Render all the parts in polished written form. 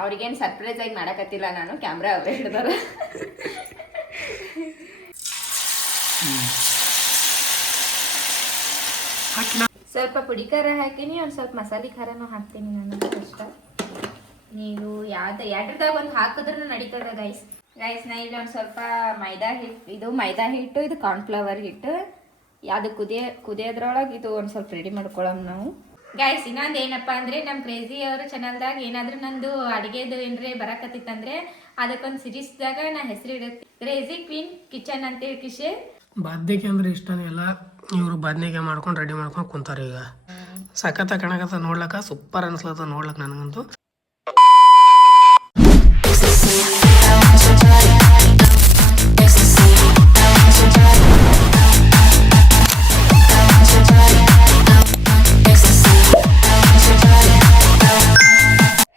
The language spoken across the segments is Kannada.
ಅವ್ರಿಗೇನು ಸರ್ಪ್ರೈಸ್ ಆಗಿ ಮಾಡಕತ್ತಿಲ್ಲ, ನಾನು ಕ್ಯಾಮ್ರಾ ಅವರೇ ಹಿಡ್ದಾರ. ಸ್ವಲ್ಪ ಪುಡಿ ಖಾರ ಹಾಕಿನಿ, ಒಂದು ಸ್ವಲ್ಪ ಮಸಾಲೆ ಖಾರನೂ ಹಾಕ್ತೀನಿ ನಾನು ಅಷ್ಟ. ನೀವು ಎರಡ್ರದಾಗ ಒಂದು ಹಾಕಿದ್ರೂ ನಡೀತದೆ ಗೈಸ್. ನಾ ಇಲ್ಲಿ ಒಂದು ಸ್ವಲ್ಪ ಮೈದಾ ಹಿಟ್ಟು, ಇದು ಕಾರ್ನ್ಫ್ಲವರ್ ಹಿಟ್ಟು, ಅದು ಕುದಿಯೋದ್ರೊಳಗೆ ಇದು ಒಂದು ಸ್ವಲ್ಪ ರೆಡಿ ಮಾಡ್ಕೊಳ್ಳೋಣ ನಾವು ಗೈಸ್. ಇನ್ನೊಂದು ಏನಪ್ಪ ಅಂದರೆ ನಮ್ಮ ಕ್ರೇಜಿ ಅವರ ಚಾನಲ್ದಾಗ ಏನಾದರೂ ನಂದು ಅಡುಗೆದು ಏನ್ರೆ ಬರಕತ್ತಿತ್ತಂದ್ರೆ ಅದಕ್ಕೊಂದು ಸಿರೀಸ್ದಾಗ ನಾ ಹೆಸರು ಇಡುತ್ತೆ, ಕ್ರೇಜಿ ಕ್ವೀನ್ ಕಿಚನ್ ಅಂತೇಳಿ. ಕಿಶೆ ಬಾದ್ನಿಗೆ ಅಂದ್ರೆ ಇಷ್ಟನೇ ಎಲ್ಲ. ಇವರು ಬಾದ್ನಿಗೆ ಮಾಡ್ಕೊಂಡು ರೆಡಿ ಮಾಡ್ಕೊಂಡು ಕುಂತಾರೆ ಈಗ. ಸಖತ್ತ ಕಣಕತ್ತ ನೋಡ್ಲಕ್ಕ, ಸೂಪರ್ ಅನ್ಸ್ಲತ್ತ ನೋಡ್ಲಕ್ಕ ನನಗಂತೂ.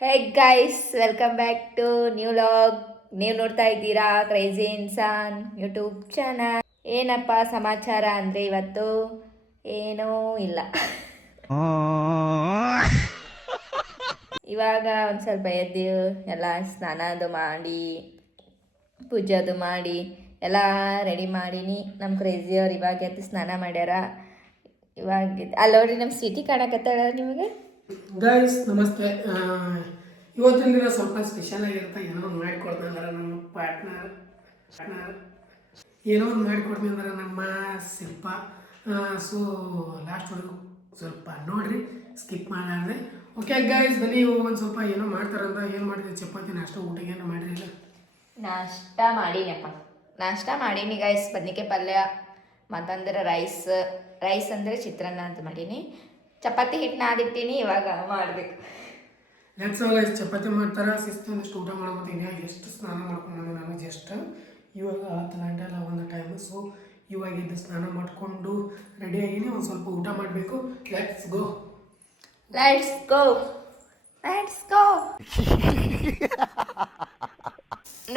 Hey guys, welcome back to new vlog. ನೀವು ನೋಡ್ತಾ ಇದ್ದೀರಾ ಕ್ರೇಜಿ ಇನ್ಸಾನ್ ಯೂಟ್ಯೂಬ್ ಚಾನಲ್. ಏನಪ್ಪ ಸಮಾಚಾರ ಅಂದರೆ ಇವತ್ತು ಏನೂ ಇಲ್ಲ. ಇವಾಗ ಒಂದು ಸ್ವಲ್ಪ ಎದ್ದು ಎಲ್ಲ ಸ್ನಾನದು ಮಾಡಿ ಪೂಜೆದು ಮಾಡಿ ಎಲ್ಲ ರೆಡಿ ಮಾಡೀನಿ. ನಮ್ಮ ಕ್ರೇಜಿಯವ್ರು ಇವಾಗ ಎದ್ದು ಸ್ನಾನ ಮಾಡ್ಯಾರ. ಇವಾಗ ಅಲ್ಲಿ ನೋಡ್ರಿ ನಮ್ಮ ಸಿಟಿ ಕಾಣಕತ್ತಾಳ ನಿಮಗೆ. ಗೈಸ್ ನಮಸ್ತೆ. ಇವತ್ತಿನ ದಿನ ಸ್ವಲ್ಪ ಸ್ಪೆಷಲ್ ಆಗಿರುತ್ತೆ. ಏನೋ ಒಂದು ಮಾಡಿಕೊಡ್ತೀನಿ ಅಂದ್ರೆ ನಮ್ಮ ಪಾರ್ಟ್ನರ್ ಏನೋ ಒಂದು ಮಾಡಿಕೊಡ್ತೀನಿ ಅಂದ್ರೆ ನಮ್ಮ ಶಿಲ್ಪ. ಸೊ ಲಾಸ್ಟ್ವರೆಗೂ ಸ್ವಲ್ಪ ನೋಡ್ರಿ, ಸ್ಕಿಪ್ ಮಾಡಾರ್ದೆ. ಓಕೆ ಗೈಸ್, ಬನ್ನಿ ಒಂದು ಸ್ವಲ್ಪ ಏನೋ ಮಾಡ್ತಾರಂತ. ಏನು ಮಾಡಿದೆ? ಚಪಾತಿ ನಾಷ್ಟ, ಊಟಕ್ಕೆ ಏನೋ ಮಾಡಿರಲಿಲ್ಲ. ನಾಷ್ಟ ಮಾಡೀನಿ ಗೈಸ್. ಬದ್ನಿಕಾಯಿ ಪಲ್ಯ ಮತ್ತಂದ್ರೆ ರೈಸ್ ಅಂದರೆ ಚಿತ್ರಾನ್ನ ಅಂತ ಮಾಡೀನಿ. ಚಪಾತಿ ಹಿಟ್ಟು ನಾದಿಟ್ಟಿನಿ, ಇವಾಗ ಮಾಡಬೇಕು. ನೆಕ್ಸ್ಟ್ ಗೈಸ್ ಚಪಾತಿ ಮಾಡ್ತಾರೆ, ಶಿಸ್ತಷ್ಟು ಊಟ ಮಾಡ್ಬೋದು. ಎಷ್ಟು ಸ್ನಾನ ಮಾಡ್ಕೊಂಡು ನಾನು ಜಸ್ಟ್ ಇವಾಗ 10 ಗಂಟೆ ಅಲ್ಲ ಒಂದು ಟೈಮು. ಸೊ ಇವಾಗ ಇದ್ದು ಸ್ನಾನ ಮಾಡಿಕೊಂಡು ರೆಡಿಯಾಗಿನಿ. ಒಂದು ಸ್ವಲ್ಪ ಊಟ ಮಾಡಬೇಕು. Let's go.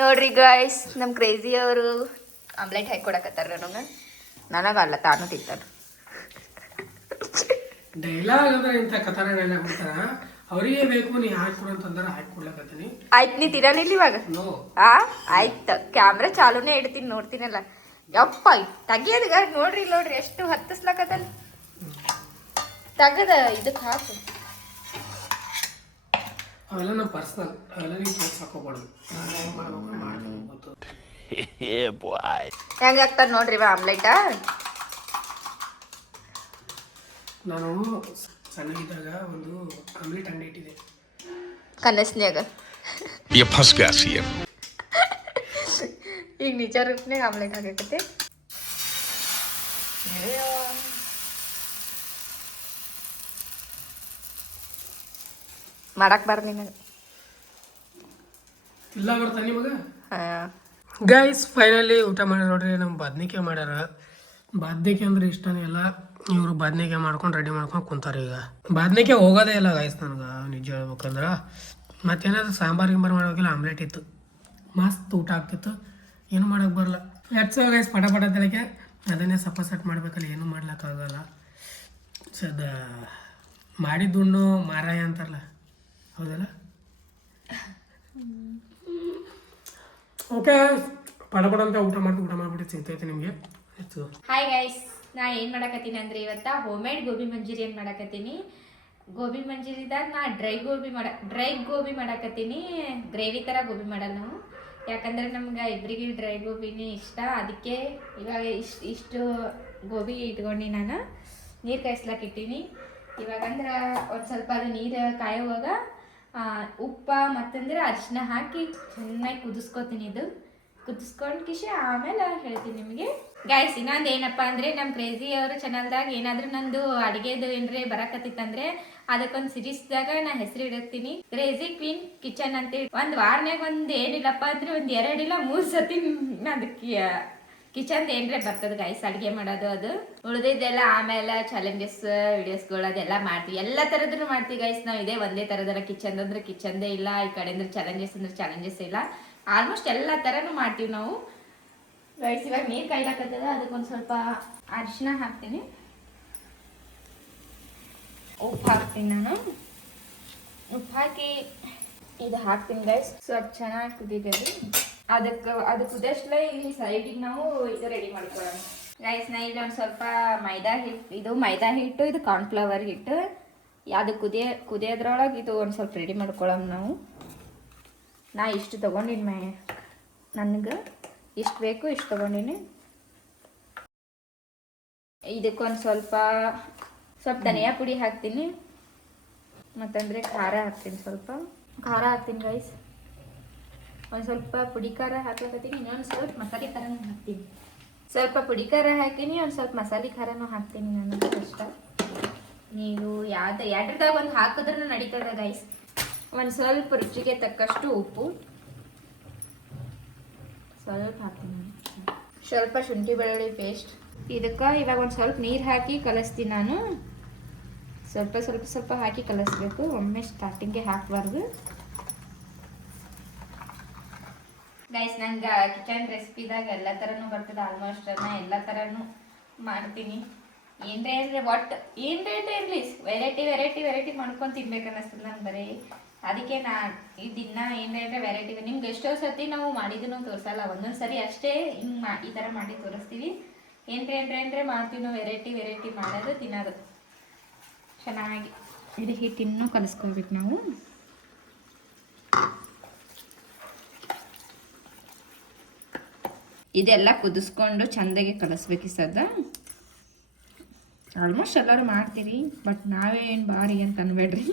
ನೋಡ್ರಿ ಗೈಸ್, ನಮ್ಮ ಕ್ರೇಜಿ ಅವರು ಆಮ್ಲೆಟ್ ಹಾಕಿ ಕೊಡಕತ್ತಾರ ನನಗಲ್ಲ, ತಾನು ತಿಂತಾನೆ. ಡೈಲಾಗ್ ಅಂದ್ರೆ ಇಂಥ ಕಥಾನ ಡೈಲಾಗ್ ಬಿಡ್ತಾರ. ಅವರಿಗೆ ಬೇಕು ನೀ ಹಾಕೊಡು ಅಂತಂದ್ರೆ ಹಾಕೊಡ್ಲಕತ್ತೀನಿ. ಆಯ್ತು, ನೀ ತಿನ್ನಲಿಲ್ಲ ಇವಾಗ? ಆಯ್ತು, ಕ್ಯಾಮ್ರಾ ಚಾಲೂನೇ ಇಡ್ತೀನಿ, ನೋಡ್ತೀನಲ್ಲ. ಯಪ್ಪ ತೆಗಿಯೋದು ನೋಡ್ರಿ ಎಷ್ಟು ಹತ್ತಿಸ್ಲಕತ್ತಲ್ಲ. ತೆಗದ ಇದಕ್ಕೆ ಹಾಕು. ಅವೆಲ್ಲ ನಮ್ಮ ಪರ್ಸನಲ್, ಅವೆಲ್ಲ ನೀವು ತೋರ್ಸ್ ಹಾಕೋಬಾರ್ದು. ಹೆಂಗೆ ಆಗ್ತದೆ ನೋಡ್ರಿ ಆಮ್ಲೆಟ. ನಾನು ಸಣ್ಣಗಿದ್ದಾಗ ಒಂದು ಆಮ್ಲೆಟ್ ಅಂಗಡಿ ಇಟ್ಟಿದೆ ಕನಸ್ನ್ಯಾಗ. ಈಗ ನಿಜ ರೂಪನಾಗ ಆಮ್ಲೆಟ್ ಹಾಕತ್ತೆ. ಮಾಡಕ್ ಬಾರ ನಿನಗೆ ಇಲ್ಲ ಬರ್ತಾ ನಿಮಗೆ. ಗೈಸ್ ಫೈನಲಿ ಊಟ ಮಾಡಿ ನೋಡ್ರಿ. ನಮ್ಮ ಬದ್ನಿಕಾಯಿ ಮಾಡ್ಯಾರ. ಬದ್ನಿಕಾಯಿ ಅಂದ್ರೆ ಇಷ್ಟನೇ ಎಲ್ಲ. ಇವರು ಬದ್ನಿಕಾಯಿ ಮಾಡ್ಕೊಂಡು ರೆಡಿ ಮಾಡ್ಕೊಂಡು ಕುಂತಾರೆ ಈಗ. ಬದ್ನಿಕಾಯಿ ಹೋಗೋದೇ ಇಲ್ಲ ಗೈಸ್ ನನಗೆ, ನಿಜ ಹೇಳ್ಬೇಕಂದ್ರೆ. ಮತ್ತೇನಾದ್ರು ಸಾಂಬಾರು ಮಾಡ್ಬೇಕಿಲ್ಲ, ಆಮ್ಲೆಟ್ ಇತ್ತು, ಮಸ್ತ್ ಊಟ ಆಗ್ತಿತ್ತು. ಏನು ಮಾಡೋಕೆ ಬರಲ್ಲ. ಎಟ್ಸೋ ಗೈಸ್ ಪಟ ತನಕ ಅದನ್ನೇ ಸಪ್ಪ ಸೆಟ್ ಮಾಡ್ಬೇಕಲ್ಲ, ಏನೂ ಮಾಡ್ಲಿಕ್ಕಾಗಲ್ಲ. ಸದ ಮಾಡಿದ್ದುಣ್ಣು ಮಾರಾಯ ಅಂತಾರಲ್ಲ, ಹೌದಲ್ಲ. ಓಕೆ, ಪಟ ಅಂತ ಊಟ ಮಾಡ್ಬಿಟ್ಟು ಸಿಗ್ತೈತೆ ನಿಮಗೆ. ಹಾಯ್ ಗೈಸ್, ನಾ ಏನು ಮಾಡಕತ್ತೀನಿ ಅಂದ್ರೆ ಇವತ್ತು ಹೋಮ್-ಮೇಡ್ ಗೋಬಿ ಮಂಚೂರಿಯನ್ ಮಾಡಕತ್ತೀನಿ. ಗೋಬಿ ಮಂಚೂರಿದಾಗ ನಾ ಡ್ರೈ ಗೋಬಿ ಮಾಡಕತ್ತೀನಿ. ಗ್ರೇವಿ ಥರ ಗೋಬಿ ಮಾಡಲ್ಲ ನಾವು, ಯಾಕಂದ್ರೆ ನಮ್ಗೆ ಇಬ್ಬರಿಗೆ ಡ್ರೈ ಗೋಬಿನೇ ಇಷ್ಟ. ಅದಕ್ಕೆ ಇವಾಗ ಇಷ್ಟು ಗೋಬಿ ಇಟ್ಕೊಂಡು ನಾನು ನೀರು ಕಾಯಿಸ್ಲಾಕ ಇಟ್ಟೀನಿ. ಇವಾಗಂದ್ರೆ ಒಂದು ಸ್ವಲ್ಪ ಅದು ನೀರು ಕಾಯೋವಾಗ ಉಪ್ಪ ಮತ್ತಂದ್ರೆ ಅರಿಶಿನ ಹಾಕಿ ಚೆನ್ನಾಗಿ ಕುದಿಸ್ಕೊತೀನಿ. ಇದು ಕುದಿಸ್ಕೊಂಡು ಕಿಶೆ ಆಮೇಲೆ ಹೇಳ್ತೀನಿ ನಿಮಗೆ. ಗೈಸ್ ಇನ್ನೊಂದು ಏನಪ್ಪ ಅಂದರೆ ನಮ್ಮ ಕ್ರೇಜಿ ಅವರ ಚಾನಲ್ದಾಗ ಏನಾದರೂ ನಂದು ಅಡುಗೆದು ಏನ್ರೆ ಬರಕತ್ತಿತ್ತಂದ್ರೆ ಅದಕ್ಕೊಂದು ಸಿರೀಸ್ದಾಗ ನಾ ಹೆಸರು ಇಡುತ್ತೀನಿ, ಕ್ರೇಜಿ ಕ್ವೀನ್ ಕಿಚನ್ ಅಂತೇಳಿ. ಒಂದು ವಾರನಾಗ ಒಂದು ಏನಿಲ್ಲಪ್ಪ ಅಂದರೆ ಒಂದು 2 ಇಲ್ಲ 3 ಸತಿ ಅದಕ್ಕೆ ಕಿಚನ್ದು ಏನ್ರೆ ಬರ್ತದೆ ಗೈಸ್, ಅಡುಗೆ ಮಾಡೋದು. ಅದು ಉಳಿದಿದ್ದೆಲ್ಲ ಆಮೇಲೆ ಚಾಲೆಂಜಸ್ ವಿಡಿಯೋಸ್ಗಳು ಅದೆಲ್ಲ ಮಾಡ್ತೀವಿ. ಎಲ್ಲ ಥರದ್ದು ಮಾಡ್ತೀವಿ ಗೈಸ್ ನಾವು. ಇದೇ ಒಂದೇ ಥರದಲ್ಲ, ಕಿಚನ್ ಅಂದ್ರೆ ಕಿಚನ್ದೇ ಇಲ್ಲ, ಈ ಕಡೆ ಅಂದ್ರೆ ಚಾಲೆಂಜಸ್ ಇಲ್ಲ. ಆಲ್ಮೋಸ್ಟ್ ಎಲ್ಲ ಥರನೂ ಮಾಡ್ತೀವಿ ನಾವು ಗೈಸ್. ಇವಾಗ ನೀರು ಕಾಯ್ದಾಕತ್ತದ, ಅದಕ್ಕೊಂದು ಸ್ವಲ್ಪ ಅರಿಶಿನ ಹಾಕ್ತೀನಿ, ಉಪ್ಪು ಹಾಕ್ತೀನಿ ನಾನು. ಉಪ್ಪು ಹಾಕಿ ಇದು ಹಾಕ್ತೀನಿ ಗೈಸ್. ಸ್ವಲ್ಪ ಚೆನ್ನಾಗಿ ಕುದಿದೆ ಅದು ಕುದಿಯಷ್ಟಲೇ ಈ ಸೈಡಿಗೆ ನಾವು ಇದು ರೆಡಿ ಮಾಡ್ಕೊಳ್ಳೋಣ ಗೈಸ್. ನಾ ಇಲ್ಲಿ ಒಂದು ಸ್ವಲ್ಪ ಮೈದಾ ಹಿಟ್ಟು ಇದು ಕಾರ್ನ್ಫ್ಲವರ್ ಹಿಟ್ಟು ಅದು ಕುದಿಯೋದ್ರೊಳಗೆ ಇದು ಒಂದು ಸ್ವಲ್ಪ ರೆಡಿ ಮಾಡ್ಕೊಳ್ಳೋಣ ನಾವು. ನಾ ಇಷ್ಟು ತೊಗೊಂಡಿನಿ, ನನಗೆ ಇಷ್ಟು ಬೇಕು ಇಷ್ಟು ತೊಗೊಂಡಿನಿ. ಇದಕ್ಕೊಂದು ಸ್ವಲ್ಪ ಧನಿಯಾ ಪುಡಿ ಹಾಕ್ತೀನಿ, ಮತ್ತಂದರೆ ಖಾರ ಹಾಕ್ತೀನಿ, ಸ್ವಲ್ಪ ಖಾರ ಹಾಕ್ತೀನಿ ಗೈಸ್. ಒಂದು ಸ್ವಲ್ಪ ಪುಡಿ ಖಾರ ಹಾಕ್ಲಕತ್ತೀನಿ, ಇನ್ನೊಂದು ಸ್ವಲ್ಪ ಮಸಾಲೆ ಖಾರನೂ ಹಾಕ್ತೀನಿ. ಸ್ವಲ್ಪ ಪುಡಿ ಖಾರ ಹಾಕ್ತೀನಿ, ಒಂದು ಸ್ವಲ್ಪ ಮಸಾಲೆ ಖಾರನೂ ಹಾಕ್ತೀನಿ. ನನಗೆ ಇಷ್ಟ. ನೀವು ಎರಡರದಾಗ ಒಂದು ಹಾಕಿದ್ರೂ ನಡೀತದೆ ಗೈಸ್. ಒಂದು ಸ್ವಲ್ಪ ರುಚಿಗೆ ತಕ್ಕಷ್ಟು ಉಪ್ಪು ಸ್ವಲ್ಪ ಹಾಕ್ತೀನಿ. ಸ್ವಲ್ಪ ಶುಂಠಿ ಬೆಳ್ಳುಳ್ಳಿ ಪೇಸ್ಟ್. ಇದಕ್ಕೆ ಇವಾಗ ಒಂದು ಸ್ವಲ್ಪ ನೀರು ಹಾಕಿ ಕಲಿಸ್ತೀನಿ ನಾನು. ಸ್ವಲ್ಪ ಹಾಕಿ ಕಲಿಸ್ಬೇಕು, ಒಮ್ಮೆ ಸ್ಟಾರ್ಟಿಂಗ್ಗೆ ಹಾಕಬಾರ್ದು ಗೈಸ್. ನಂಗೆ ಕಿಚನ್ ರೆಸಿಪಿದಾಗ ಎಲ್ಲ ಥರನೂ ಬರ್ತದೆ ಆಲ್ಮೋಸ್ಟ್. ನಾನು ಎಲ್ಲ ಥರನೂ ಮಾಡ್ತೀನಿ. ಏನರೇ ಇರಲಿ ವೆರೈಟಿ ಮಾಡ್ಕೊಂಡು ತಿನ್ಬೇಕು ಅನ್ನಿಸ್ತದೆ ನಂಗೆ ಬರೀ. ಅದಕ್ಕೆ ಈ ದಿನ ಏನರ ವೆರೈಟಿ ನಿಮ್ಗೆ ಎಷ್ಟೋ ಸರ್ತಿ ನಾವು ಮಾಡಿದ್ದೂ ತೋರಿಸಲ್ಲ, ಒಂದೊಂದು ಸರಿ ಅಷ್ಟೇ ಈ ಥರ ಮಾಡಿ ತೋರಿಸ್ತೀವಿ. ಏನರೇ ಮಾಡ್ತೀವಿ ನಾವು. ವೆರೈಟಿ ಮಾಡೋದು ತಿನ್ನೋದು ಚೆನ್ನಾಗಿ. ಇದು ಹಿಟ್ಟು ಇನ್ನೂ ಕಲಿಸ್ಕೋಬೇಕು ನಾವು. ಇದೆಲ್ಲ ಕುದಿಸ್ಕೊಂಡು ಚೆಂದಾಗಿ ಕಲಿಸ್ಬೇಕು ಸದ್ದ. ಆಲ್ಮೋಸ್ಟ್ ಎಲ್ಲರೂ ಮಾಡ್ತೀರಿ, ಬಟ್ ನಾವೇನು ಬಾರಿ ಅಂತ ಅನ್ಬೇಡ್ರಿ.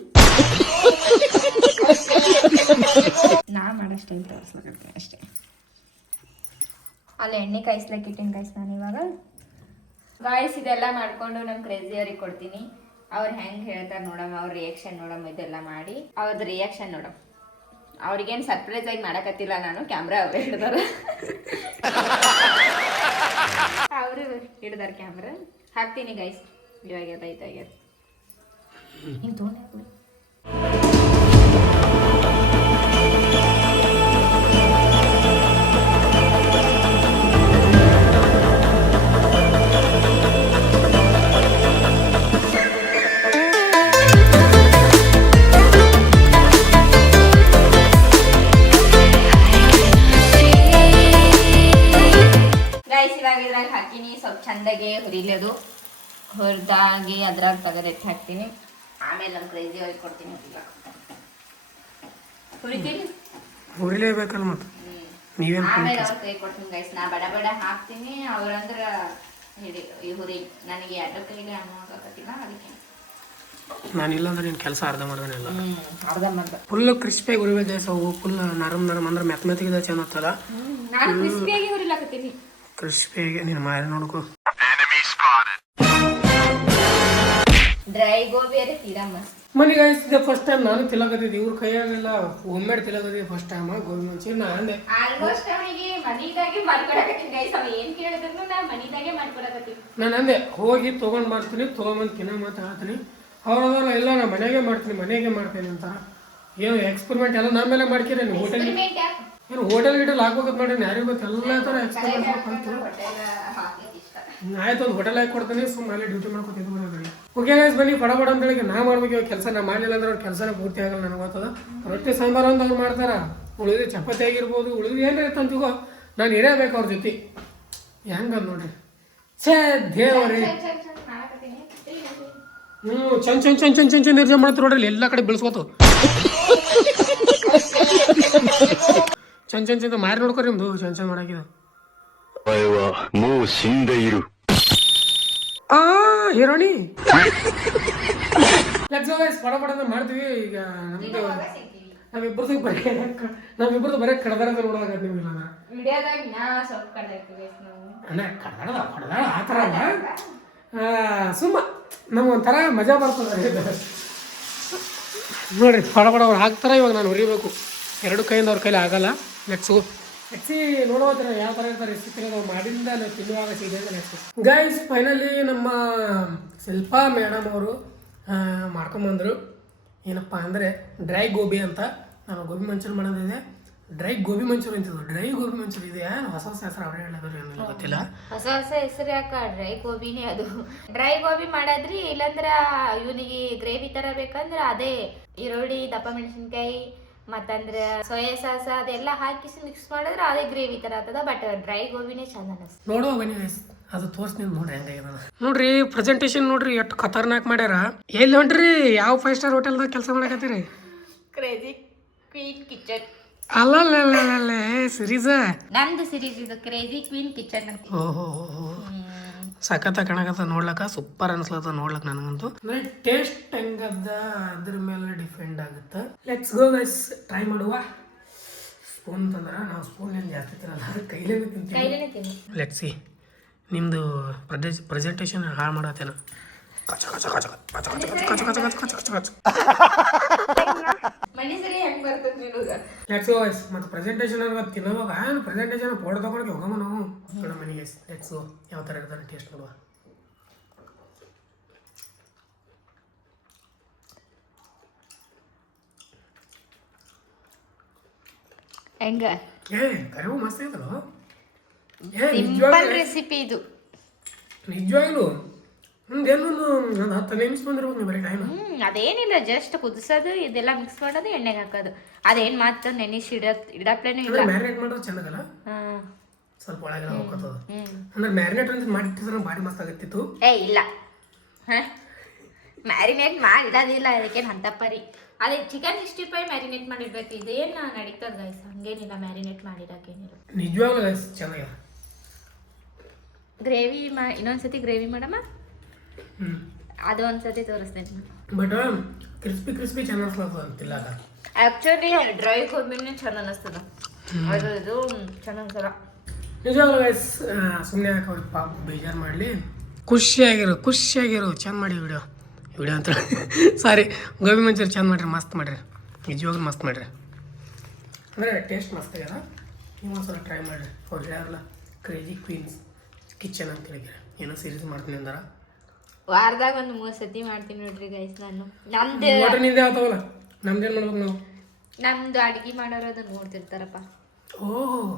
ನಾ ಮಾಡೋಷ್ಟು ಅಂತ ತೋರಿಸ್ಬೇಕಾಗ್ತದೆ ಅಷ್ಟೇ. ಅಲ್ಲಿ ಎಣ್ಣೆ ಕಾಯಿಸ್ಲಿಕ್ಕೆ ಇಟ್ಟಿನಿ ಗೈಸ್ ನಾನು ಇವಾಗ. ಗಾಯ್ಸ್ ಇದೆಲ್ಲ ಮಾಡಿಕೊಂಡು ನಮ್ಮ ಕ್ರೇಜಿ ಅವ್ರಿಗೆ ಕೊಡ್ತೀನಿ. ಅವ್ರು ಹೆಂಗೆ ಹೇಳ್ತಾರೆ ನೋಡಮ್ಮ, ಅವ್ರ ರಿಯಾಕ್ಷನ್ ನೋಡಮ್ಮ. ಇದೆಲ್ಲ ಮಾಡಿ ಅವ್ರದ್ದು ರಿಯಾಕ್ಷನ್ ನೋಡಮ್ಮ. ಅವ್ರಿಗೇನು ಸರ್ಪ್ರೈಸ್ ಆಗಿ ಮಾಡಕತ್ತಿಲ್ಲ ನಾನು, ಕ್ಯಾಮ್ರಾ ಅವರೇ ಹಿಡ್ದಾರ. ಅವರು ಹಿಡ್ದಾರ ಕ್ಯಾಮ್ರಾ. ಹಾಕ್ತೀನಿ ಗೈಸ್. ಇವಾಗ್ಯದ ಹಿಂಗೆ ತೊಗೊಂಡು ಇದ್ರಾಗ ಹಾಕಿನಿ. ಸ್ವಲ್ಪ ಚಂದಾಗೆ ಹುರಿಲಿದು ಹುರಿದಾಗಿ ಅದ್ರಾಗ ತೆಗೆದಿಟ್ಟು ಹಾಕ್ತೀನಿ. ಆಮೇಲೆ ನಮ್ಮ ಕ್ರೇಜಿ ಅವ್ರಿಗೆ ಕೊಡ್ತೀನಿ. ಹುರಿತೀನಿ, ಹುರಿಲೇಬೇಕಲ್ಲ ಮತ್ತೆ. ಆಮೇಲೆ ಅವ್ರ ಕೈ ಕೊಡ್ತೀನಿ ಗೈಸ್. ನಾ ಬಡ ಹಾಕ್ತೀನಿ. ಅವ್ರಂದ್ರೆ ಈ ಹುರಿ ನನಗೆ ಎರಡು ಕೈಗೆ ಅನ್ನೋಕತ್ತಿಲ್ಲ, ಅದಕ್ಕೆ ನಾನಿಲ್ಲ ಅಂದ್ರೆ ನೀನು ಕೆಲಸ ಅರ್ಧ ಮಾಡ್ದಾನೆಲ್ಲ. ಫುಲ್ ಕ್ರಿಸ್ಪಿಯಾಗಿ ಹುರಿಬೇಕು ಗೈಸ್. ಅವು ಫುಲ್ ನರಮ್ ಅಂದ್ರೆ ಮೆತ್ತಗೆ ಚೆಂದ ಆಗ್ತಲ್ಲ. ನಾನು ಕ್ರಿಸ್ಪಿಯಾಗಿ ಹುರಿಲಾಕತ್ತೀನಿ. ಕ್ರಿಸ್ಪಿಯಾಗಿ ನೀನು ಮಾರಿ ನೋಡ್ಕೊ. ಡ್ರೈ ಗೋಬಿ ಅದೇ ತೀರಾ ಮಸ್ತ್. ಮನಿ ಗೈಸ್, ಇದೆ ಫಸ್ಟ್ ಟೈಮ್ ನಾನು ತಿನ್ನಕತ್ತಿದ್ದೆ. ಇವ್ರ ಕೈಯಾಗೆಲ್ಲ ಹೋಮ್ಮೇಡ್ ತಿನ್ನಕತ್ತಿದ್ದೆ ಫಸ್ಟ್ ಟೈಮ್ ಗೋಬಿ ಮಂಚೂರಿ. ನಾ ಅಂದೆ ಆಲ್ಮೋಸ್ಟ್ ಅವನಿಗೆ ಮನಿದಾಗೆ ಮಾಡ್ಕೊಡಕತ್ತೀನಿ ಗೈಸ್. ಅವ ಏನ್ ಕೇಳಿದ್ರು ನಾ ಮನಿದಾಗೆ ಮಾಡ್ಕೊಡಕತ್ತೀನಿ. ನಾನು ಅಂದೆ ಹೋಗಿ ತೊಗೊಂಡು ಮಾಡ್ತೀನಿ, ತೊಗೊಂಬಂದು ತಿನ್ನೋ ಮಾತು ಹೇಳ್ತೀನಿ. ಅವ್ರದಲ್ಲ ಇಲ್ಲ ನಾ ಮನೆಗೆ ಮಾಡ್ತೀನಿ ಅಂತ. ಏನು ಎಕ್ಸ್ಪೆರಿಮೆಂಟ್ ಎಲ್ಲ ನಮ್ಮ ಮೇಲೆ ಮಾಡ್ತೀರಿ. ನೀವು ಹೋಟೆಲ್ ಏನು ಹೋಟೆಲ್ ಹಾಕ್ಬೇಕಂತ ಮಾಡಿ ಯಾರಿಗೂ ಗೊತ್ತು. ಎಲ್ಲ ಥರ ಎಕ್ಸ್ಪೆರಿಮೆಂಟ್ ಮಾಡ್ಕೊಂಡು ಆಯ್ತು. ಒಂದು ಹೋಟೆಲ್ ಹಾಕಿ ಕೊಡ್ತೀನಿ, ಸುಮ್ಮನೆ ಡ್ಯೂಟಿ ಮಾಡ್ಕೊತಿದ್ದು. ಓಕೆ ಗೈಸ್, ಬನ್ನಿ ಪಡ ಅಂತ ಹೇಳಿ ನಾ ಮಾಡ್ಬೇಕು ಇವಾಗ ಕೆಲಸ. ನಾ ಮಾಡಲಿಲ್ಲ ಅಂದ್ರೆ ಅವ್ರ ಕೆಲಸನೇ ಪೂರ್ತಿ ಆಗಲ್ಲ. ನನಗೆ ಗೊತ್ತದ. ರೊಟ್ಟಿ ಸಾಂಬಾರು ಅಂತ ಅವ್ರು ಮಾಡ್ತಾರೆ, ಉಳಿದು ಚಪಾತಿ ಆಗಿರ್ಬೋದು, ಉಳಿದು ಏನಾರ ಇರ್ತಂತಿಗೋ ನಾನು ಇರಬೇಕು ಅವ್ರ ಜೊತೆ. ಹೆಂಗಂದು ನೋಡ್ರಿ, ಛೇ ದೇವ್ರಿ. ಚಂದ ನಿರ್ಜ ಮಾಡ್ತಾರೆ ನೋಡ್ರಿ. ಎಲ್ಲ ಕಡೆ ಬೆಳೆಸ್ಕೋತು ಚಂದ ಮಾರಿ ನೋಡ್ಕೊರಿ. ನಿಮ್ದು ಚಂದ ಮಾಡಾಕಿದ ಹೀರೋಣಿ. ಪಡ ಮಾಡ್ತೀವಿ ಈಗ. ನಮ್ದು ನಾವಿಬ್ರದ್ದು ಬರೀ ಕಡದಾರದ ನೋಡೋದಾಗ ನಿಮ್ಗಿಲ್ಲ ಕಡದಾಡ ಆ ಥರ ಅಲ್ಲ. ಸುಮ್ಮ ನಮ್ಗೆ ಒಂಥರ ಮಜಾ ಬರ್ತದೆ ನೋಡ್ರಿ. ಪಡ ಅವ್ರು ಹಾಕ್ತಾರೆ. ಇವಾಗ ನಾನು ಹುರಿಬೇಕು. ಎರಡು ಕೈಯಿಂದ ಅವ್ರ ಕೈಲಿ ಆಗಲ್ಲ. ನೆಕ್ಸ್ಟು ನೋಡೋದ್ರ ಯಾವ ಥರ ಇರ್ತಾರೆ ರೆಸಿಪಿ ನಾವು ಮಾಡಿಂದ ನಾವು ತಿನ್ನುವಾಗ ಸಿಗಿದೆ ಅಂತ ನೆಕ್ಸ್ಟ್ ಗೈಸ್. ಫೈನಲಿ ನಮ್ಮ ಶಿಲ್ಪಾ ಮೇಡಮ್ ಅವರು ಮಾಡ್ಕೊಂಬಂದರು. ಏನಪ್ಪ ಅಂದರೆ ಡ್ರೈ ಗೋಬಿ ಅಂತ. ನಾನು ಗೋಬಿ ಮಂಚೂರಿ ಮಾಡೋದಿದೆ. ಡ್ರೈ ಗೋಬಿ ಮಂಚೂರಿ ಅಂತಿದ್ದು. ಡ್ರೈ ಗೋಬಿ ಮಂಚೂರಿ ಇದೆ. ಹೊಸ ಹೆಸರು ಅವ್ರು ಹೇಳೋದು ಏನಿಲ್ಲ ಗೊತ್ತಿಲ್ಲ. ಹೊಸ ಹೆಸರು ಯಾಕ? ಡ್ರೈ ಗೋಬಿನೇ ಅದು. ಡ್ರೈ ಗೋಬಿ ಮಾಡಾದ್ರಿ. ಇಲ್ಲಾಂದ್ರೆ ಇವನಿಗೆ ಗ್ರೇವಿ ಥರ ಬೇಕಂದ್ರೆ ಅದೇ ಈರುಳ್ಳಿ, ದಪ್ಪ ಮೆಣಸಿನ್ಕಾಯಿ ಮತ್ತಂದ್ರೆ ಸೋಯಾ ಸಾಸ್ ಅದೆಲ್ಲ ಹಾಕಿ ಮಿಕ್ಸ್ ಮಾಡಿದ್ರೆ ಅದೇ ಗ್ರೇವಿ ತರ ಆಗ್ತದ. ಬಟ್ ಡ್ರೈ ಗೋಬಿನೇ ಚಂದ ಅನಿಸ್ತದೆ. ನೋಡುವ ಬನ್ನಿ guys. ಅದು ತೋರಿಸ್ತೀನಿ ನೋಡ್ರಿ ಹೆಂಗಾಗ್ಯದ ನೋಡ್ರಿ. ಪ್ರೆಸೆಂಟೇಷನ್ ನೋಡ್ರಿ ಎಷ್ಟು ಖತರ್ನಾಕ್ ಮಾಡ್ಯಾರ. ಎಲ್ಲಿ ಹೊಂಟ್ರಿ? ಯಾವ 5 ಸ್ಟಾರ್ ಹೋಟೆಲ್ದಾಗ ಕೆಲಸ ಮಾಡಕತ್ತೀರಿ? Crazy queen kitchen. ಅಲ್ಲ ಸಿರೀಸ್ ನಂದು ಸಿರೀಸ್ ಇದು ಕ್ರೇಜಿ ಕ್ವೀನ್ ಕಿಚನ್ ಅಂತ. ಓಹೋ ಸಖತ್ತ ಕಾಣಕತ್ತ ನೋಡ್ಲಕ್ಕ, ಸೂಪರ್ ಅನ್ಸ್ಲತ್ತ ನೋಡ್ಲಕ್ಕ ನನಗಂತೂ. ಅಂದ್ರೆ ಟೇಸ್ಟ್ ಹೆಂಗದ ಅದ್ರ ಮೇಲೆ ಡಿಪೆಂಡ್ ಆಗುತ್ತೆ. ಲೆಟ್ಸ್ ಗೋ ಗೈಸ್, ಟ್ರೈ ಮಾಡುವ. ಸ್ಪೂನ್ ತಂದ್ರ ನಾವು ಸ್ಪೂನ್ ಏನು ಜಾಸ್ತಿ ತಿನ್ನಲ್ಲ, ಕೈಲೇನೆ ತಿಂತೀವಿ. Let's see. ನಿಮ್ದು ಪ್ರೆಸೆಂಟೇಷನ್ ಹಾಳು ಮಾಡತ್ತೇನ? ಕಚ ಕಚ ಕಚ ಕಚ ಕಚ ಕಚ ಕಚ ಕಚ ಕಚ ಕಚ ಕಚ. Let's go guys. ಮತ್ತು ಪ್ರೆಸೆಂಟೇಷನ್ ತಿನ್ನೋವಾಗ ಪ್ರೆಸೆಂಟೇಷನ್ ಫೋಟೋ ತಗೊಳಕ್ಕೆ ಹೋಗಮ್ಮ ನಾವು ನಮ್ಮ ಮನೆಗೆ. Let's go. ಯಾವ ಥರ ಇರ್ತಾರೆ ಟೇಸ್ಟ್ ನೋಡುವ. ಹೆಂಗ ಕರಿವು ಮಸ್ತ್ ಐತಲ್ಲ. ಸಿಂಪಲ್ ರೆಸಿಪಿ ಇದು ನಿಜವಾಗ್ಲು. ಮುಂದೇನು ಒಂದು 10 ನಿಮಿಷ ಬಂದಿರ್ಬೋದು ಬರೀ ಟೈಮ್. ಅದೇನಿಲ್ಲ, ಜಸ್ಟ್ ಕುದಿಸೋದು ಇದೆಲ್ಲ ಮಿಕ್ಸ್ ಮಾಡೋದು, ಎಣ್ಣೆಗೆ ಹಾಕೋದು. ಅದೇನ್ ಮಾತ್ರ ನೆನೆಸಿ ಇಡಪ್ಲೇನು ಇಲ್ಲ. ಮ್ಯಾರಿನೇಟ್ ಮಾಡೋದು ಚೆಂದಾಗಲ್ಲ, ಸ್ವಲ್ಪ ಒಳಗೆಲ್ಲ ಹೋಗ್ತದ. ಅಂದ್ರೆ ಮ್ಯಾರಿನೇಟ್ ಅಂತ ಮಾಡಿಟ್ಟಿದ್ರೆ ಭಾರಿ ಮಸ್ತ್ ಆಗತ್ತಿತ್ತು. ಇಲ್ಲ ಮ್ಯಾರಿನೇಟ್ ಮಾಡಿ ಇಡೋದಿಲ್ಲ, ಅದಕ್ಕೇನು ಅಂತಪ್ಪರಿ. ಅದೇ ಚಿಕನ್ 65 ಮ್ಯಾರಿನೇಟ್ ಮಾಡಿರ್ಬೇಕು. ಇದೇನು ನಡೀತದ ಗೈಸ್, ಹಂಗೇನಿಲ್ಲ ಮ್ಯಾರಿನೇಟ್ ಮಾಡಿಡಕ್ಕೇನಿಲ್ಲ. ನಿಜವಾಗ್ಲೂ ಗೈಸ್ ಚೆನ್ನಾಗಿದೆ. ಗ್ರೇವಿ ಇನ್ನೊಂದ್ಸತಿ ಗ್ರೇವಿ ಮಾಡಮ್ಮ, ಅದು ಒಂದ್ಸತಿ ತೋರಿಸ್ತೇನೆ. ಬಟ್ ಕ್ರಿಸ್ಪಿ ಚೆನ್ನಾಗಿ ಅನ್ಸ್ಲತ್ತದ ಅಂತಿಲ್ಲ. ಆಕ್ಚುಲಿ ಡ್ರೈ ಗೋಬಿನೇ ಚಂದ ಅನಿಸ್ತದ, ಅದು ಇದು ಚಂದ ಅನ್ಸಲ್ಲ. ನಿಜವಾಗ್ಲೂ ಗೈಸ್, ಸುಮ್ಮನೆ ಯಾಕೆ ಅವ್ರಿಗೆ ಪಾಪ ಬೇಜಾರು ಮಾಡಲಿ. ಖುಷಿಯಾಗಿರು ಚಂದ ಮಾಡಿ ವಿಡಿಯೋ ಅಂತ ಸಾರಿ, ಗೋಬಿ ಮಂಚೂರಿ ಚಂದ ಮಾಡಿರಿ, ಮಸ್ತ್ ಮಾಡಿರಿ, ನಿಜವಾಗ್ಲೂ ಮಸ್ತ್ ಮಾಡಿರಿ. ಅಂದರೆ ಟೇಸ್ಟ್ ಮಸ್ತ್ ಆಗ್ಯದ. ನೀವು ಒಂದ್ಸಲ ಟ್ರೈ ಮಾಡಿರಿ. ಅವ್ರು ಹೇಳ್ಯಾರಲ್ಲ ಕ್ರೇಜಿ ಕ್ವೀನ್ಸ್ ಕಿಚನ್ ಅಂತ ಹೇಳಿದ್ರೆ, ಏನೋ ಸೀರೀಸ್ ಮಾಡ್ತೀನಿ ಅಂದಾರ. ವಾರದಾಗ ಒಂದು 3 ಸತಿ ಮಾಡ್ತೀನಿ ನೋಡ್ರಿ ಗೈಸ್. ನಾನು ನಮ್ದು ನಿಂದೆ ಆಗ್ತಾವಲ್ಲ, ನಮ್ದೇನು ಮಾಡ್ಬೇಕು ನಾವು? ನಮ್ದು ಅಡುಗೆ ಮಾಡೋರು ಅದನ್ನ ನೋಡ್ತಿರ್ತಾರಪ್ಪ. ಓಹ್,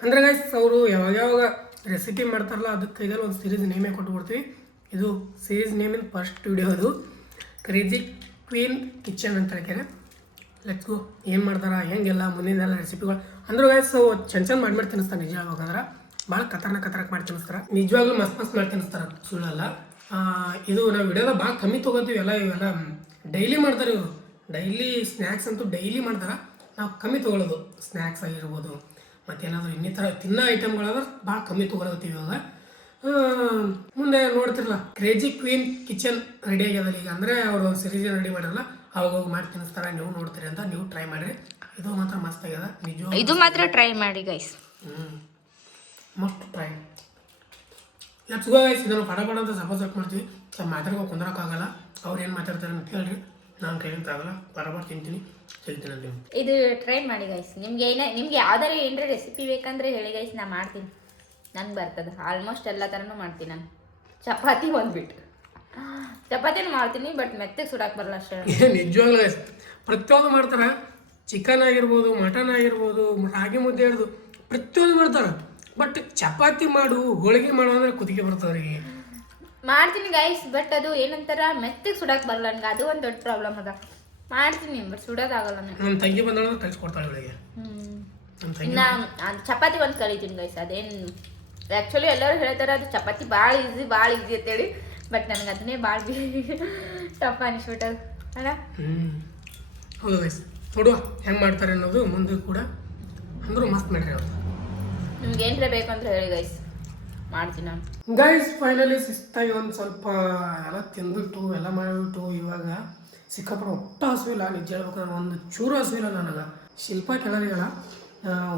ಅಂದ್ರೆ ಗೈಸ್ ಅವರು ಯಾವಾಗ ರೆಸಿಪಿ ಮಾಡ್ತಾರಲ್ಲ ಅದಕ್ಕೆ ಕೈಯಲ್ಲಿ ಒಂದು ಸೀರೀಸ್ ನೇಮೇ ಕೊಟ್ಬಿಡ್ತೀವಿ. ಇದು ಸೀರೀಸ್ ನೇಮಿನ ಫಸ್ಟ್ ವಿಡಿಯೋ. ಅದು ಕ್ರೇಜಿ ಕ್ವೀನ್ ಕಿಚನ್ ಅಂತ ಹೇಳ್ತಾರೆ. Let's go. ಏನು ಮಾಡ್ತಾರ ಹೆಂಗೆಲ್ಲ ಮುಂದಿನೆಲ್ಲ ರೆಸಿಪಿಗಳು ಅಂದ್ರೆ ಗೈಸ್ ಚೆಂದ ಮಾಡಿ ತಿನ್ನಿಸ್ತಾರೆ. ನಿಜ ಹೇಳ್ಬೇಕಂದ್ರೆ ಭಾಳ ಕತರ್ನಾಕ್ ಮಾಡಿ ತಿನ್ನಿಸ್ತಾರೆ. ನಿಜವಾಗ್ಲೂ ಮಸ್ತ್ ಮಾಡಿ ತಿನ್ನಿಸ್ತಾರೆ, ಸುಳ್ಳಲ್ಲ. ಇದು ನಾವು ವಿಡಿಯೋದ ಭಾಳ ಕಮ್ಮಿ ತೊಗೋತೀವಿ. ಇವೆಲ್ಲ ಡೈಲಿ ಮಾಡ್ತಾರೆ ಇವರು. ಡೈಲಿ ಸ್ನ್ಯಾಕ್ಸ್ ಅಂತೂ ಡೈಲಿ ಮಾಡ್ತಾರೆ. ನಾವು ಕಮ್ಮಿ ತೊಗೊಳ್ಳೋದು, ಸ್ನ್ಯಾಕ್ಸ್ ಆಗಿರ್ಬೋದು ಮತ್ತೇನಾದರೂ ಇನ್ನಿತರ ತಿನ್ನೋ ಐಟಮ್ಗಳಾದ್ರೆ ಭಾಳ ಕಮ್ಮಿ ತೊಗೊಳತ್ತೀವಿ ಇವಾಗ. ಮುಂದೆ ನೋಡ್ತಿರಲ್ಲ ಕ್ರೇಜಿ ಕ್ವೀನ್ ಕಿಚನ್ ರೆಡಿ ಆಗ್ಯದಲ್ಲ ಈಗ. ಅಂದರೆ ಅವರು ಸಿರೀಸ್ ರೆಡಿ ಮಾಡಿರಲ್ಲ, ಅವಾಗ ಹೋಗಿ ಮಾಡಿ ತಿನ್ನಿಸ್ತಾರೆ. ನೀವು ನೋಡ್ತೀರಿ ಅಂತ ನೀವು ಟ್ರೈ ಮಾಡಿರಿ. ಇದು ಮಾತ್ರ ಮಸ್ತ್ ಆಗ್ಯದ ನಿಜ. ಇದು ಮಾತ್ರ ಟ್ರೈ ಮಾಡಿ guys, must try. Let's go guys. ಇದನ್ನು ಪಡ ಅಂತ ಸಪೋರ್ಟ್ ಮಾಡ್ತೀವಿ. ಮಾತಾಡ್ಕೊಂಡು ಕುಂದ್ರಕ್ಕಾಗಲ್ಲ, ಅವ್ರು ಏನು ಮಾತಾಡ್ತಾರೆ ಅಂತ ಕೇಳ್ರಿ. ನಾನು ಕೈಲಿಂತಾಗಲ್ಲ, ಬರಬರ್ ತಿಂತೀನಿ, ಹೇಳ್ತೀನಿ ಅಂತ. ಇದು ಟ್ರೈ ಮಾಡಿ ಗೈಸ್. ನಿಮ್ಗೆ ಯಾವ್ದಾರ ಏನಾರ ರೆಸಿಪಿ ಬೇಕಂದ್ರೆ ಹೇಳಿ ಗೈಸ್, ನಾ ಮಾಡ್ತೀನಿ. ನಂಗೆ ಬರ್ತದೆ ಆಲ್ಮೋಸ್ಟ್ ಎಲ್ಲ ಥರನೂ ಮಾಡ್ತೀನಿ ನಾನು. ಚಪಾತಿ ಬಂದ್ಬಿಟ್ಟು ಚಪಾತಿನೂ ಮಾಡ್ತೀನಿ, ಬಟ್ ಮೆತ್ತಗೆ ಸುಡಕ್ಕೆ ಬರಲ್ಲ ಅಷ್ಟೇ. ನಿಜವಾಗ್ಲೂ ಗೈಸ್ ಪ್ರತಿಯೊಂದು ಮಾಡ್ತಾರೆ. ಚಿಕನ್ ಆಗಿರ್ಬೋದು, ಮಟನ್ ಆಗಿರ್ಬೋದು, ರಾಗಿ ಮುದ್ದೆ ಹಿಡಿದು ಪ್ರತಿಯೊಂದು ಮಾಡ್ತಾರೆ. ಬಟ್ ಚಪಾತಿ ಮಾಡು, ಹೋಳಿಗೆ ಮಾಡು ಅಂದರೆ ಕುದಿಗೆ ಬರ್ತದೆ ಅವರಿಗೆ. ಮಾಡ್ತೀನಿ ಗೈಸ್, ಬಟ್ ಅದು ಏನಂತಾರ ಮೆತ್ತಗೆ ಸುಡಕ್ಕೆ ಬರಲ್ಲ ನನಗೆ. ಅದು ಒಂದು ದೊಡ್ಡ ಪ್ರಾಬ್ಲಮ್ ಅದ. ಮಾಡ್ತೀನಿ ಬಟ್ ಸುಡೋದಾಗಲ್ಲ ನನಗೆ. ನನ್ನ ತಂಗಿ ಬಂದಳ ಕಲಿಸ್ಕೊಡ್ತಾಳೆ ಇವಳಿಗೆ. ಇನ್ನು ಚಪಾತಿ ಒಂದು ಕಲಿತೀನಿ ಗೈಸ್. ಅದೇನು ಆ್ಯಕ್ಚುಲಿ ಎಲ್ಲರೂ ಹೇಳ್ತಾರೆ ಅದು ಚಪಾತಿ ಭಾಳ ಈಸಿ ಅಂತೇಳಿ, ಬಟ್ ನನಗೆ ಅದನ್ನೇ ಭಾಳ ಟಫ್ ಅನಿಸ್ಬಿಟ್ಟದು ಅಲ್ಲ. ಹೌದು ಗೈಸ್, ನೋಡುವ ಹೆಂಗೆ ಮಾಡ್ತಾರೆ ಅನ್ನೋದು ಮುಂದೆ ಕೂಡ. ಅಂದರೂ ಮಸ್ತ್ ಮಾಡ್ರಿ ಅವ್ರು. ನಿಮ್ಗೆ ಏನರ ಬೇಕು ಅಂತ ಹೇಳಿ ಗೈಸ್, ಮಾಡ್ತೀನಿ ನಾನು. ಗೈಸ್ ಫೈನಲಿ ಶಿಸ್ತಾಗಿ ಒಂದು ಸ್ವಲ್ಪ ಎಲ್ಲ ತಿಂದ್ಬಿಟ್ಟು ಎಲ್ಲ ಮಾಡಿಬಿಟ್ಟು ಇವಾಗ ಸಿಕ್ಕಾಪಟ್ಟೆ ಒಟ್ಟು ಹಸುವಿಲ್ಲ. ನಿಜ ಹೇಳ್ಬೇಕಂದ್ರೆ ಒಂದು ಚೂರು ಹಸುವಿಲ್ಲ ನನಗೆ. ಶಿಲ್ಪ ಕೆಳಗಿಲ್ಲ,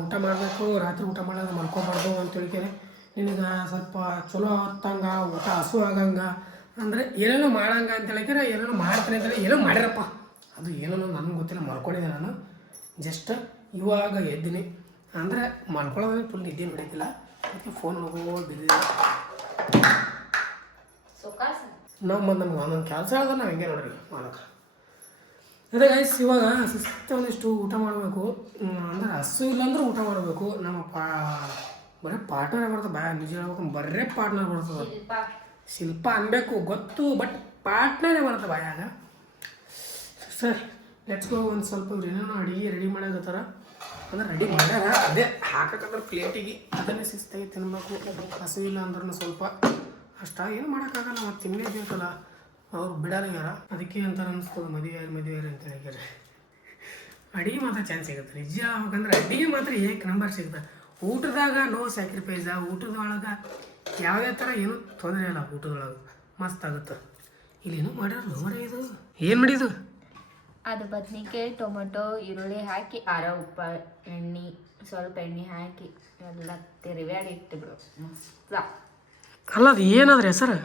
ಊಟ ಮಾಡಬೇಕು, ರಾತ್ರಿ ಊಟ ಮಾಡೋದು ಮಲ್ಕೊಬಾರ್ದು ಅಂತ ತಿಳ್ಕೇನೆ. ನಿನಗೆ ಸ್ವಲ್ಪ ಚಲೋ ಹೊತ್ತಂಗೆ ಊಟ ಹಸು ಆಗಂಗೆ ಅಂದರೆ ಏನೇನೋ ಮಾಡಂಗೆ ಅಂತ ಹೇಳಿದ್ರೆ ಏನೇನೋ ಮಾಡ್ತೀನಿ ಅಂತೇಳಿ ಏನೋ ಮಾಡಿರಪ್ಪ. ಅದು ಏನೋ ನನಗೆ ಗೊತ್ತಿಲ್ಲ, ಮಲ್ಕೊಂಡಿದ್ದೆ ನಾನು. ಜಸ್ಟ್ ಇವಾಗ ಎದ್ದೀನಿ. ಅಂದರೆ ಮಲ್ಕೊಳ್ಳೋದ್ರೆ ಫುಲ್ ನಿದ್ದೆ ಹೊಡಿತಿಲ್ಲ, ಅದಕ್ಕೆ ಫೋನ್ ಹೋಗೋ ಬಿದ್ದಿದೆ. ನಮ್ಗೆ ಒಂದೊಂದು ಕೆಲಸ ಆದ್ರೆ ನಾವು ಹೆಂಗೆ ನೋಡ್ರಿ ಮಾಡೋಕೆ. ಅದೇ ಗೈಸ್ ಇವಾಗ ಶಿಸ್ತು ಒಂದಿಷ್ಟು ಊಟ ಮಾಡಬೇಕು. ಅಂದ್ರೆ ಹಸು ಇಲ್ಲಾಂದ್ರೆ ಊಟ ಮಾಡಬೇಕು. ನಮ್ಮ ಬರೀ ಪಾರ್ಟ್ನರ್ ಬರ್ತದೆ. ನಿಜ ಹೇಳ್ಬೇಕು, ಬರೇ ಪಾರ್ಟ್ನರ್ ಬರ್ತದೆ. ಶಿಲ್ಪ ಅನ್ಬೇಕು ಗೊತ್ತು, ಬಟ್ ಪಾರ್ಟ್ನರೇ ಬರ್ತದೆ ಬಾಯಾಗ. Sir let's go. ಒಂದು ಸ್ವಲ್ಪ ಇವ್ರು ಏನೋ ಅಡುಗೆ ರೆಡಿ ಮಾಡಾಕತ್ತಾರ, ಅಂದ್ರೆ ರೆಡಿ ಮಾಡ್ಯಾರ, ಅದೇ ಹಾಕಕತ್ತಾರ ಪ್ಲೇಟಿಗೆ. ಅದನ್ನೇ ಶಿಸ್ತಾಗಿ ತಿನ್ಬೇಕು. ಹಸಿವಿಲ್ಲ ಅಂದ್ರೂ ಸ್ವಲ್ಪ ಅಷ್ಟ ಏನು ಮಾಡೋಕ್ಕಾಗಲ್ಲ, ಮತ್ತು ತಿನ್ನಲೇಬೇಕಲ್ಲ. ಅವ್ರು ಬಿಡೋಲ್ಲ, ಅದಕ್ಕೆ ಅಂತ ಅನಿಸ್ತದೆ ಮದುವೆ ಅಂತ ಹೇಳ್ತಾರೆ. ಅಡುಗೆ ಮಾತ್ರ ಚಾನ್ಸ್ ಸಿಗುತ್ತೆ ನಿಜ ಹೇಳ್ಬೇಕಂದ್ರೆ. ಅಡುಗೆ ಮಾತ್ರ ಏಕ್ ನಂಬರ್ ಸಿಗುತ್ತೆ. ಊಟದಾಗ ನೋ ಸ್ಯಾಕ್ರಿಫೈಸ. ಊಟದೊಳಗೆ ಯಾವುದೇ ಥರ ಏನೂ ತೊಂದರೆ ಇಲ್ಲ. ಊಟದೊಳಗೆ ಮಸ್ತ್ ಆಗುತ್ತೆ. ಇಲ್ಲೇನು ಮಾಡ್ಯಾರ ಮರ, ಇದು ಏನು ಮಾಡಿದ್ದು? ಅದು ಬದ್ನಿಕಾಯಿ, ಟೊಮೊಟೊ, ಈರುಳ್ಳಿ ಹಾಕಿ ಖಾರ, ಉಪ್ಪು, ಎಣ್ಣೆ, ಸ್ವಲ್ಪ ಎಣ್ಣೆ ಹಾಕಿ ಎಲ್ಲ ತಿರುವ್ಯಾಡಿ ಇಟ್ಟುಬಿಡು. ಮಸ್ತ. ಅಲ್ಲ ಅದು ಏನಾದ್ರೆ ಹೆಸರು?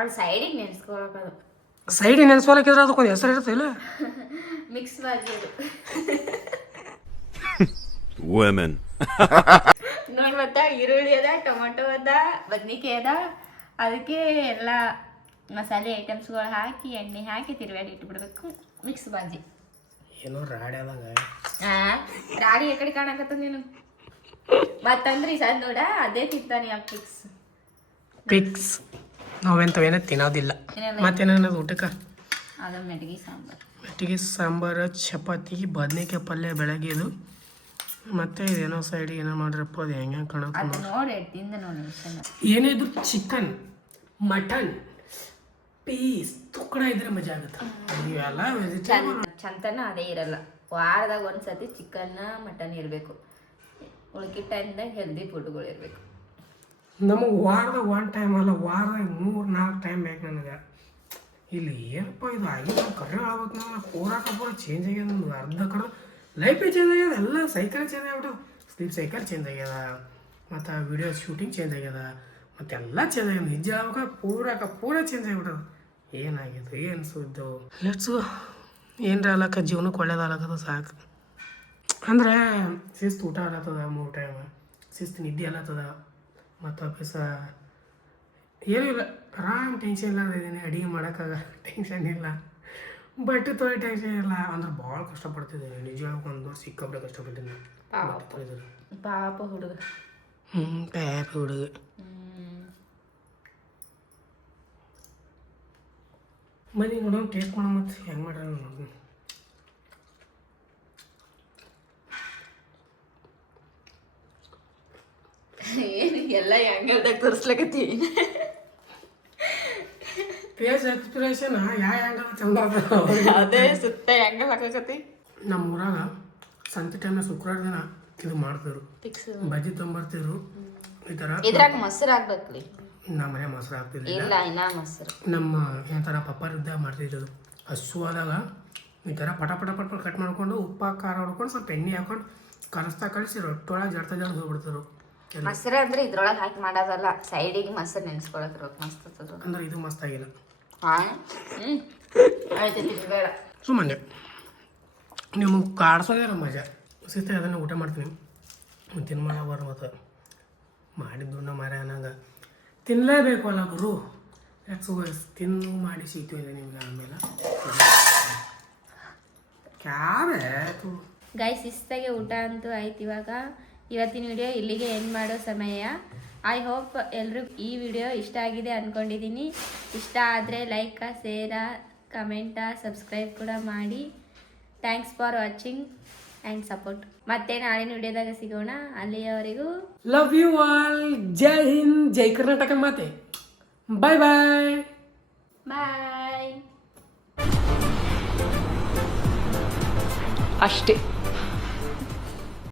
ಅದು ಸೈಡಿಗೆ ನೆನೆಸ್ಕೊಳಕದು. ಸೈಡಿಗೆ ನೆನೆಸ್ಕೊಳಕಿದ್ರೆ ಅದಕ್ಕೊಂದು ಹೆಸರು ಇರುತ್ತಿಲ್ಲ? Mix ಬಾಜಿದು women. ನೋಡಿ ಮತ್ತೆ ಈರುಳ್ಳಿ ಅದ, ಟೊಮೊಟೊ ಅದ, ಬದ್ನಿಕಾಯಿ ಅದ, ಅದಕ್ಕೆ ಎಲ್ಲ ಮಸಾಲೆ ಐಟಮ್ಸ್ಗಳು ಹಾಕಿ ಎಣ್ಣೆ ಹಾಕಿ ತಿರುವ್ಯಾಡಿ ಇಟ್ಬಿಡ್ಬೇಕು. ಮಿಕ್ಸ್ ಬಾಜಿ. ಏನೋ ರಾಡಿ ಆದಂಗೆ. ರಾಡಿ ಎಕಡೆ ಕಾಣಕತ್ತ ನೀನು ಮತ್ತಂದ್ರೆ ಸದ್ ನೋಡ ಅದೇ ತಿಂತಾನೆ ಆ ಪಿಕ್ಸ್. ನಾವೆಂತವೇನ ತಿನ್ನೋದಿಲ್ಲ. ಮತ್ತೇನದು ಊಟಕ್ಕೆ? ಅದು ಮೆಟಗಿ ಸಾಂಬಾರು. ಮೆಟಗಿ ಸಾಂಬಾರು, ಚಪಾತಿ, ಬದನೆಕಾಯಿ ಪಲ್ಯ ಬೆಳಗ್ಗೆದು. ಮತ್ತೆ ಇದೇನೋ ಸೈಡ್ ಏನೋ ಮಾಡ್ರಪ್ಪ, ಅದು ಹೆಂಗೆ ಕಾಣಕ್ಕೆ ಅದು ನೋಡಿ ತಿಂದು ನೋಡಿ. ಏನಿದ್ರು ಚಿಕನ್, ಮಟನ್ ಪೀಸ್ ತುಕ್ಕಡ ಇದ್ರೆ ಮಜಾ ಆಗುತ್ತೆ. ಇವೆಲ್ಲ ವೆಜಿಟೇಬಲ್ ಚಂತನ ಅದೇ ಇರಲ್ಲ. ವಾರದಾಗ ಒಂದ್ಸತಿ ಚಿಕನ್ ಮಟನ್ ಇರಬೇಕು. ಉಳ್ಕಿ ಟೈಮ್ದಾಗ ಹೆಲ್ದಿ ಫುಡ್ಗಳು ಇರಬೇಕು. ನಮಗೆ ವಾರದಾಗ ಒನ್ ಟೈಮ್ ಅಲ್ಲ, ವಾರದಾಗ 3-4 ಟೈಮ್ ಬೇಕು ನನಗೆ. ಇಲ್ಲಿ ಏನಪ್ಪ ಇದು ಆಗಿಲ್ಲ, ಕರೆ ಆಗ್ಬೇಕು. ನಾನು ಪೂರ ಚೇಂಜ್ ಆಗ್ಯದ. ನಮ್ಗೆ ಅರ್ಧ ಕಡೆ ಲೈಫೇ ಚೇಂಜ್ ಆಗ್ಯದ. ಎಲ್ಲ ಸೈಕಲ್ ಚೇಂಜ್ ಆಗ್ಬಿಟ್ಟು, ಸ್ಲೀಪ್ ಸೈಕಲ್ ಚೇಂಜ್ ಆಗ್ಯದ, ಮತ್ತು ವಿಡಿಯೋ ಶೂಟಿಂಗ್ ಚೇಂಜ್ ಆಗ್ಯದ, ಮತ್ತೆಲ್ಲ ಚೇಂಜ್ ಆಗ್ಯದ. ನಿಜ ಹೇಳ್ಬೇಕು ಪೂರ ಚೇಂಜ್ ಆಗ್ಬಿಟ್ಟದ. ಏನಾಗ್ಯದು ಏನು ಸುದ್ದು? ಲೆಟ್ಸು ಏನರ ಅಲ್ಲಕ್ಕ ಜೀವನಕ್ಕೆ ಒಳ್ಳೇದಾಗತ್ತದ ಸಾಕು. ಅಂದ್ರೆ ಶಿಸ್ತು ಊಟ ಆಗತ್ತದ 3 ಟೈಮ್, ಶಿಸ್ತು ನಿದ್ದೆ ಅಲ್ಲತ್ತದ, ಮತ್ತು ಆಫೀಸ ಏನೂ ಇಲ್ಲ. ಆರಾಮ್ ಟೆನ್ಷನ್ ಇಲ್ಲದ ಇದ್ದೀನಿ. ಅಡುಗೆ ಮಾಡೋಕ್ಕಾಗ ಟೆನ್ಷನ್ ಇಲ್ಲ, ಬಟ್ಟೆ ತೊಳೆ ಟೆನ್ಷನ್ ಇಲ್ಲ. ಅಂದ್ರೆ ಭಾಳ ಕಷ್ಟಪಡ್ತಿದ್ದೀನಿ ನಿಜ. ಒಂದು ಸಿಕ್ಕಾಪಟ್ಟೆ ಕಷ್ಟಪಟ್ಟಿದ್ದೀನಿ. ಪಾಪ ಹುಡುಗ. ಪ್ಯಾಪ ಹುಡುಗ. ಬನ್ನಿ ನೋಡೋಣ, ಟೇಸ್ಟ್ ಮಾಡೋಣ. ಮತ್ತು ಹೆಂಗೆ ಮಾಡ್ಯಾರ ನೋಡೋಣ. ಏನು ಎಲ್ಲ ಹೆಂಗಲ್ದಾಗ ತೋರಿಸ್ಲಕತ್ತೀವಿ. ಫೇಸ್ ಎಕ್ಸ್ಪ್ರೆಷನ್ ಯಾವ ಹೆಂಗಲ್ಲ ಚಂದ ಅದೇ ಸುತ್ತ ಹೆಂಗಲ್ ಹಾಕಕತ್ತಿ. ನಮ್ಮ ಊರಾಗ ಸಂತೆ ಟೈಮ್ನ ಶುಕ್ರವಾರ ದಿನ ಇದು ಮಾಡ್ತಿದ್ರು, ಬಜ್ಜಿ ತೊಗೊಂಬರ್ತಿದ್ರು. ಈ ಥರ ಇದ್ರಾಗ ಮೊಸರು ಹಾಕ್ಬೇಕ್ರಿ. ನಮ್ಮ ಮನೆ ಮೊಸರು ಹಾಕ್ತಿದ್ದಿಲ್ಲ. ಇಲ್ಲ ಇನ್ನ ಮೊಸರು ನಮ್ಮ ಈ ಥರ ಪಪ್ಪಾರಿದ್ದಾಗ ಮಾಡ್ತಿದ್ದು. ಹಸುವಾದಾಗ ಈ ಥರ ಪಟ ಕಟ್ ಮಾಡ್ಕೊಂಡು ಉಪ್ಪು ಖಾರ ಹೊಡ್ಕೊಂಡು ಸ್ವಲ್ಪ ಎಣ್ಣೆ ಹಾಕೊಂಡು ಕಲಿಸಿ ರೊಟ್ಟೊಳಗೆ ಜಡ್ತ ಹೋಗ್ಬಿಡ್ತಾರೆ. ಮೊಸರು ಅಂದ್ರೆ ಇದ್ರೊಳಗೆ ಹಾಕಿ ಮಾಡೋದಲ್ಲ, ಸೈಡಿಗೆ ಮೊಸರು ನೆನೆಸ್ಕೊಳಕ್ ಮಸ್ತ್ ಆಗ್ತದ. ಅಂದ್ರೆ ಇದು ಮಸ್ತ್ ಆಗಿಲ್ಲ. ಆಯ್ತು ಬೇಡ ಸುಮ್ಮನೆ ನಿಮಗೆ ಕಾಡ್ಸೋದೇ ನಮ್ಮ ಮಜಾ. ಸಿಸ್ತ ಅದನ್ನು ಊಟ ಮಾಡ್ತೀನಿ. ತಿನ್ಮಾಡ ಬರ ಮತ್ತು ಮಾಡಿದ್ದು ಮರ ಅನ್ನಂಗೆ ತಿನ್ನಲೇಬೇಕು ಅಲ್ಲ ಗುರು. ತಿನ್ನು ಮಾಡಿ ಸಿಗ್ತೀವಿ ನಿಮ್ಗೆ. ಆಮೇಲೆ ಕ್ಯಾಬೆ ಗಾಯ ಶಿಸ್ತಾಗೆ ಊಟ ಅಂತೂ ಆಯ್ತು. ಇವತ್ತಿನ ವಿಡಿಯೋ ಇಲ್ಲಿಗೆ ಎಂಡ್ ಮಾಡೋ ಸಮಯ. ಐ ಹೋಪ್ ಎಲ್ರಿಗೂ ಈ ವಿಡಿಯೋ ಇಷ್ಟ ಆಗಿದೆ ಅಂದ್ಕೊಂಡಿದ್ದೀನಿ. ಇಷ್ಟ ಆದರೆ ಲೈಕ್, ಶೇರ, ಕಮೆಂಟ, ಸಬ್ಸ್ಕ್ರೈಬ್ ಕೂಡ ಮಾಡಿ. Thanks for watching and support. ಮತ್ತೆ ನಾಳಿನ ವಿಡಿಯೋದಾಗ ಸಿಗೋಣ. ಅಲ್ಲಿಯವರೆಗೂ ಲವ್ ಯು ಆಲ್. ಜೈ ಹಿಂದ್, ಜೈ ಕರ್ನಾಟಕ ಮಾತೆ. ಬಾಯ್ ಬಾಯ್ ಬಾಯ್. ಅಷ್ಟೇ.